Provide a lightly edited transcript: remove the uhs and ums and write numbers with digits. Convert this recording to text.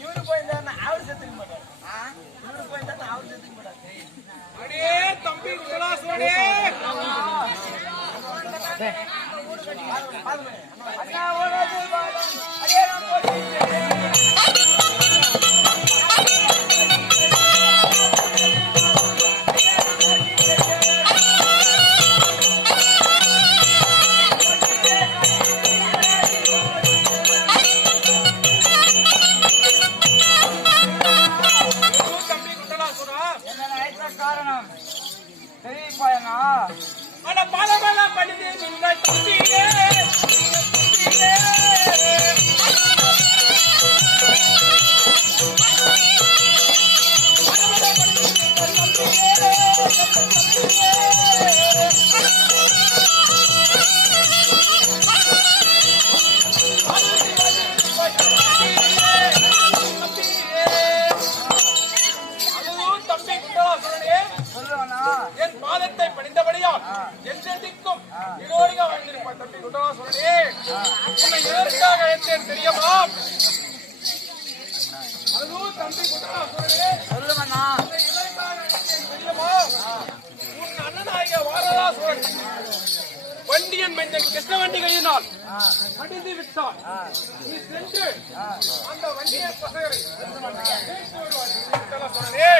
இவரு போயிருந்தா அவரு செத்துக்க மாட்டாரு. இவரு போயிருந்தா அவரு செத்துக்க மாட்டாரு. அடே தம்பி குலாசோனே அண்ணா ஓடாது அடே நான் போறேன். காரணம் தெரியுப்பாயனா ஆனா பலபல பண்ணிட்டு நீங்க தம்பியே என் பாதத்தை பணிந்தபடியால் என்றென்றைக்கும் இதோடிగా வாழ்ந்திருப்பாய் தம்பி குண்டலாசுரனே. உன்னை எதற்காக அழைத்தேன் தெரியுமா? அதுவும் தம்பி குண்டலாசுரனே சொல்லுவண்ணா. உன்னை எதற்காக அழைத்தேன் தெரியுமா? உன் அண்ணனாகிய வாரதாசுரன் வண்டியன் மைந்தன் கிருஷ்ணவண்டி கையினால் அடிந்து விட்டான். நீ சென்று அந்த வண்டியை பசகரை குண்டலாசுரனே